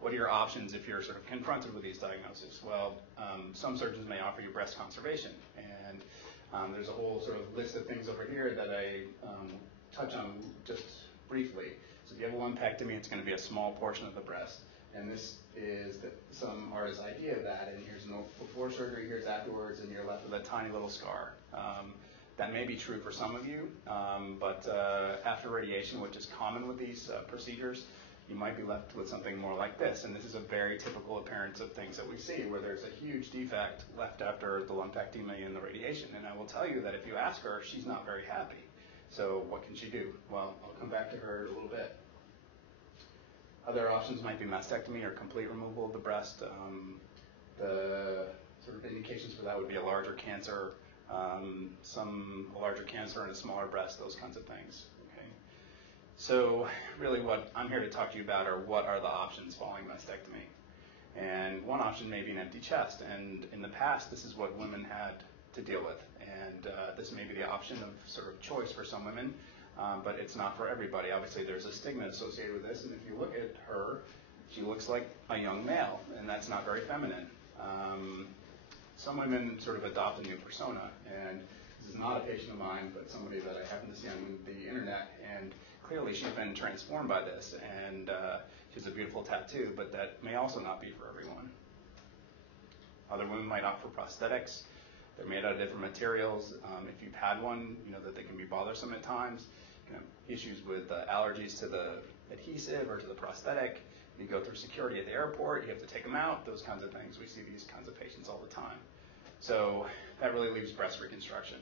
what are your options if you're sort of confronted with these diagnoses? Well, some surgeons may offer you breast conservation, and there's a whole sort of list of things over here that I touch on just briefly. So if you have a lumpectomy, it's going to be a small portion of the breast. And this is some artist's idea of that, and here's before surgery, here's afterwards, and you're left with a tiny little scar. That may be true for some of you, but after radiation, which is common with these procedures, you might be left with something more like this. And this is a very typical appearance of things that we see, where there's a huge defect left after the lumpectomy and the radiation. And I will tell you that if you ask her, she's not very happy. So what can she do? Well, I'll come back to her in a little bit. Other options might be mastectomy or complete removal of the breast. The sort of indications for that would be a larger cancer, a larger cancer in a smaller breast, those kinds of things. Okay. So really what I'm here to talk to you about are what are the options following mastectomy. And one option may be an empty chest, and in the past this is what women had to deal with, and this may be the option of sort of choice for some women. But it's not for everybody. Obviously, there's a stigma associated with this, and if you look at her, she looks like a young male, and that's not very feminine. Some women sort of adopt a new persona, and this is not a patient of mine, but somebody that I happen to see on the internet, and clearly she's been transformed by this, and she has a beautiful tattoo, but that may also not be for everyone. Other women might opt for prosthetics. They're made out of different materials. If you've had one, you know that they can be bothersome at times. You know, issues with allergies to the adhesive or to the prosthetic. You go through security at the airport, you have to take them out, those kinds of things. We see these kinds of patients all the time. So that really leaves breast reconstruction.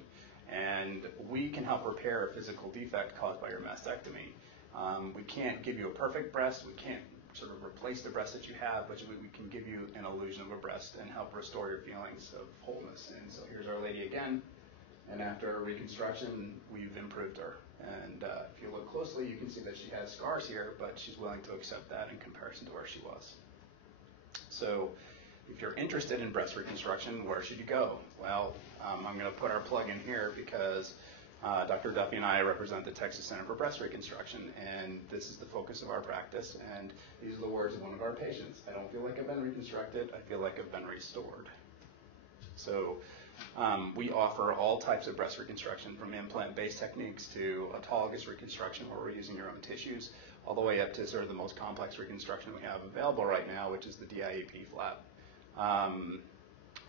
And we can help repair a physical defect caused by your mastectomy. We can't give you a perfect breast. We can't sort of replace the breast that you have, but we can give you an illusion of a breast and help restore your feelings of wholeness. And so here's Our Lady again. And after reconstruction, we've improved her. And if you look closely, you can see that she has scars here, but she's willing to accept that in comparison to where she was. So if you're interested in breast reconstruction, where should you go? Well, I'm going to put our plug in here because Dr. Duffy and I represent the Texas Center for Breast Reconstruction, and this is the focus of our practice. And these are the words of one of our patients. I don't feel like I've been reconstructed. I feel like I've been restored. So we offer all types of breast reconstruction, from implant-based techniques to autologous reconstruction, where we're using your own tissues, all the way up to sort of the most complex reconstruction we have available right now, which is the DIAP flap.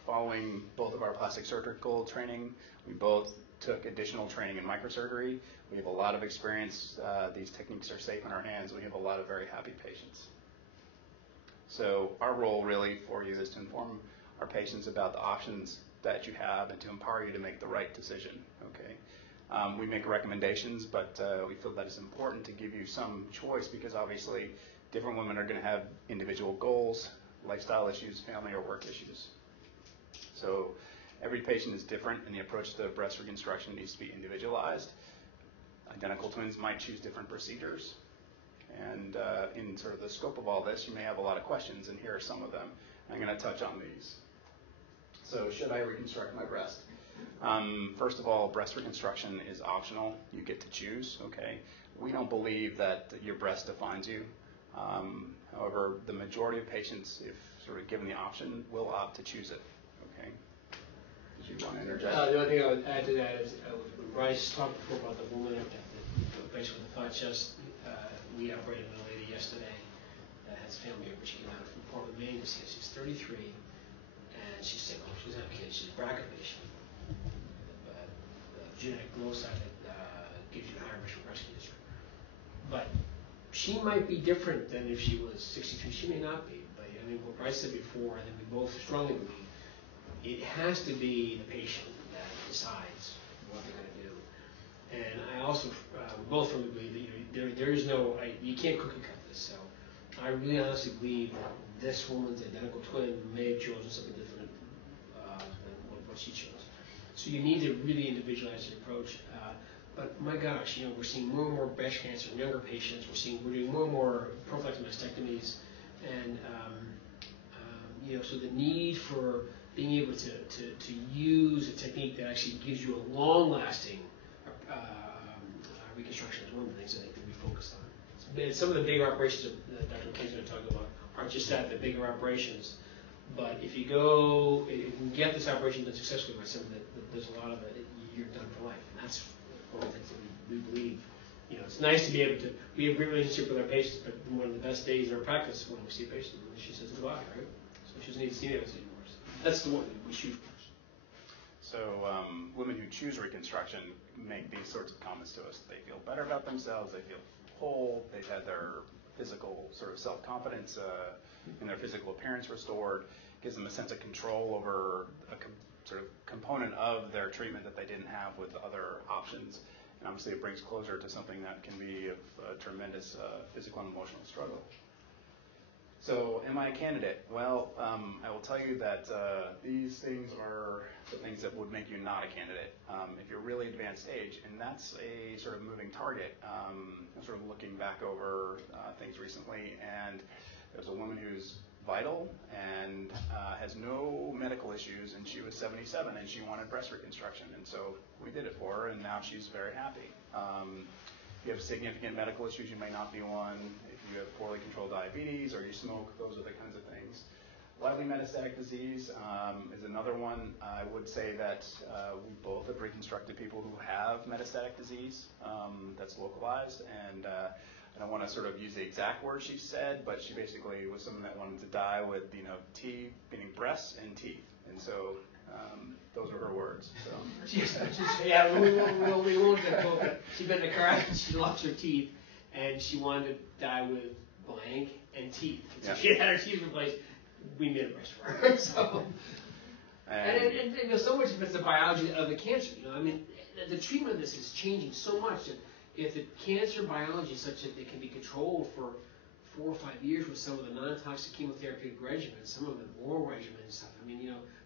Following both of our plastic surgical training, we both took additional training in microsurgery. We have a lot of experience. These techniques are safe in our hands. We have a lot of very happy patients. So our role really for you is to inform our patients about the options that you have and to empower you to make the right decision. Okay. We make recommendations, but we feel that it's important to give you some choice, because obviously different women are going to have individual goals, lifestyle issues, family or work issues. So every patient is different, and the approach to breast reconstruction needs to be individualized. Identical twins might choose different procedures. And in sort of the scope of all this, you may have a lot of questions, and here are some of them. I'm going to touch on these. So should I reconstruct my breast? First of all, breast reconstruction is optional. You get to choose, okay? We don't believe that your breast defines you. However, the majority of patients, if sort of given the option, will opt to choose it, okay? Did you want to interject? The only thing I would add to that is when Bryce talked before about the woman the patient with the flat chest. We operated on a lady yesterday that has family over. She came out from Portland, Maine to see us. She's 33, and she's single. She's not kids. She's a BRCA patient. The genetic loci that gives you a higher risk for breast cancer. But she might be different than if she was 63. She may not be. But I mean, what Bryce said before, I think we both strongly believe, it has to be the patient that decides what they're going to do. And I also both firmly believe that there is no, you can't cookie cut this. So I really honestly believe that this woman's identical twin may have chosen something different than what she chose. So you need to really individualize your approach. But my gosh, we're seeing more and more breast cancer in younger patients. We're doing more and more prophylactic mastectomies, and so the need for being able to use a technique that actually gives you a long-lasting reconstruction is one of the things I think that we focus on. Some of the big operations that Dr. McKay's going to talk about are just at the bigger operations. But if you can get this operation done successfully by someone that does a lot of it, you're done for life. And that's one of the things that we believe. It's nice to be able to, we have a great relationship with our patients, but one of the best days in our practice when we see a patient, she says goodbye, right? So she doesn't need to see us anymore. So that's the one that we shoot for. So women who choose reconstruction make these sorts of comments to us. They feel better about themselves, they feel whole, they've had their physical sort of self-confidence and their physical appearance restored, gives them a sense of control over a sort of component of their treatment that they didn't have with other options. And obviously it brings closure to something that can be of tremendous physical and emotional struggle. So am I a candidate? Well, I will tell you that these things are the things that would make you not a candidate if you're really advanced age, and that's a sort of moving target. I'm sort of looking back over things recently, and there's a woman who's vital and has no medical issues, and she was 77 and she wanted breast reconstruction, and so we did it for her, and now she's very happy. If you have significant medical issues, you may not be one. If you have poorly controlled diabetes or you smoke, those are the kinds of things. Lively metastatic disease is another one. I would say that we both have reconstructed people who have metastatic disease that's localized, and I don't want to sort of use the exact words she said, but she basically was someone that wanted to die with, teeth, meaning breasts and teeth, and so those are her words. So. Yeah, we won't go. She's been in a car accident, she lost her teeth, and she wanted to die with blank and teeth. So she had her teeth replaced. We made a breast for her. So. And so much of it's the biology of the cancer. The treatment of this is changing so much that if the cancer biology is such that it can be controlled for 4 or 5 years with some of the non-toxic chemotherapeutic regimens, some of the oral regimens and stuff.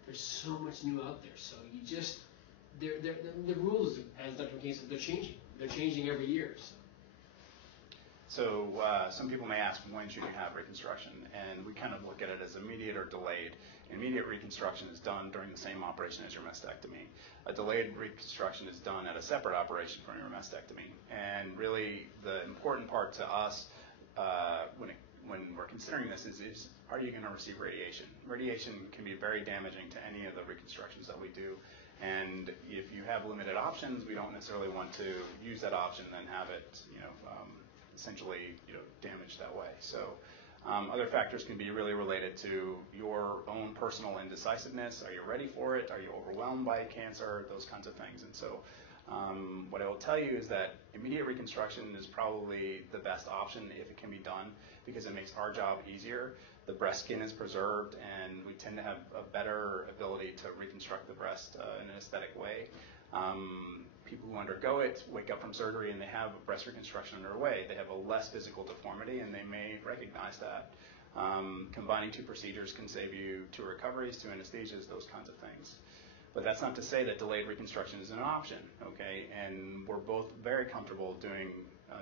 There's so much new out there. So you just, the rules, as Dr. McCain said, they're changing. They're changing every year. So some people may ask, when should you have reconstruction? And we kind of look at it as immediate or delayed. Immediate reconstruction is done during the same operation as your mastectomy. A delayed reconstruction is done at a separate operation from your mastectomy. And really, the important part to us when we're considering this is are you going to receive radiation? Radiation can be very damaging to any of the reconstructions that we do. And if you have limited options, we don't necessarily want to use that option and then have it, essentially, damaged that way. So other factors can be really related to your own personal indecisiveness. Are you ready for it? Are you overwhelmed by cancer? Those kinds of things. And so what I will tell you is that immediate reconstruction is probably the best option if it can be done, because it makes our job easier. The breast skin is preserved, and we tend to have a better ability to reconstruct the breast in an aesthetic way. People who undergo it wake up from surgery and they have breast reconstruction underway. They have a less physical deformity, and they may recognize that. Combining 2 procedures can save you 2 recoveries, 2 anesthesias, those kinds of things. But that's not to say that delayed reconstruction isn't an option, okay? And we're both very comfortable doing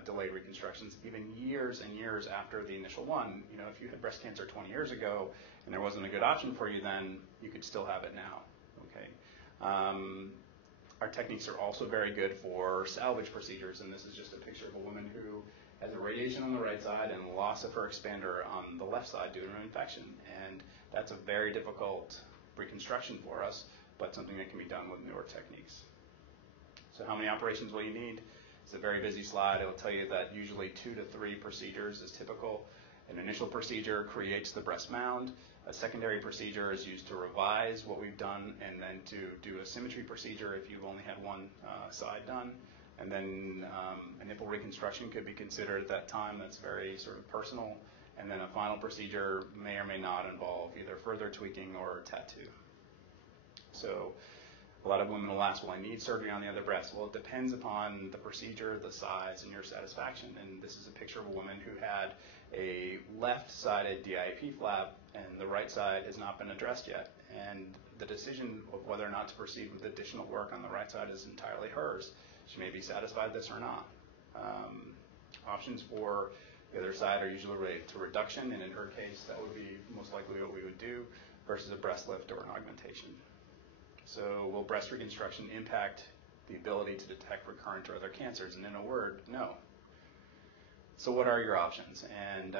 delayed reconstructions, even years and years after the initial one. If you had breast cancer 20 years ago and there wasn't a good option for you then, you could still have it now, okay? Our techniques are also very good for salvage procedures, and this is just a picture of a woman who has a radiation on the right side and loss of her expander on the left side due to an infection. And that's a very difficult reconstruction for us, but something that can be done with newer techniques. So how many operations will you need? It's a very busy slide. It'll tell you that usually 2 to 3 procedures is typical. An initial procedure creates the breast mound. A secondary procedure is used to revise what we've done, and then to do a symmetry procedure if you've only had one side done. And then a nipple reconstruction could be considered at that time. That's very sort of personal. And then a final procedure may or may not involve either further tweaking or tattoo. So a lot of women will ask, will I need surgery on the other breast? Well, it depends upon the procedure, the size, and your satisfaction. And this is a picture of a woman who had a left-sided DIP flap, and the right side has not been addressed yet. And the decision of whether or not to proceed with additional work on the right side is entirely hers. She may be satisfied with this or not. Options for the other side are usually related to reduction, and in her case, that would be most likely what we would do, versus a breast lift or an augmentation. So will breast reconstruction impact the ability to detect recurrent or other cancers? And in a word, no. So what are your options? And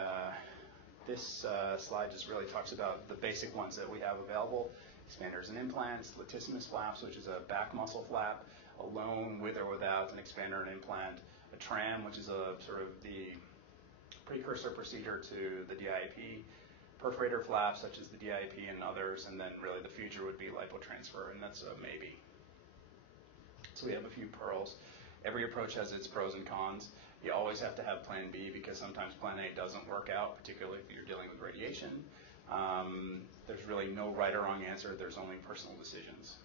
This slide just really talks about the basic ones that we have available: expanders and implants, latissimus flaps, which is a back muscle flap, alone with or without an expander and implant, a tram, which is a sort of the precursor procedure to the DIP, perforator flaps such as the DIP and others, and then really the future would be lipotransfer, and that's a maybe. So we have a few pearls. Every approach has its pros and cons. You always have to have plan B because sometimes plan A doesn't work out, particularly if you're dealing with radiation. There's really no right or wrong answer. There's only personal decisions.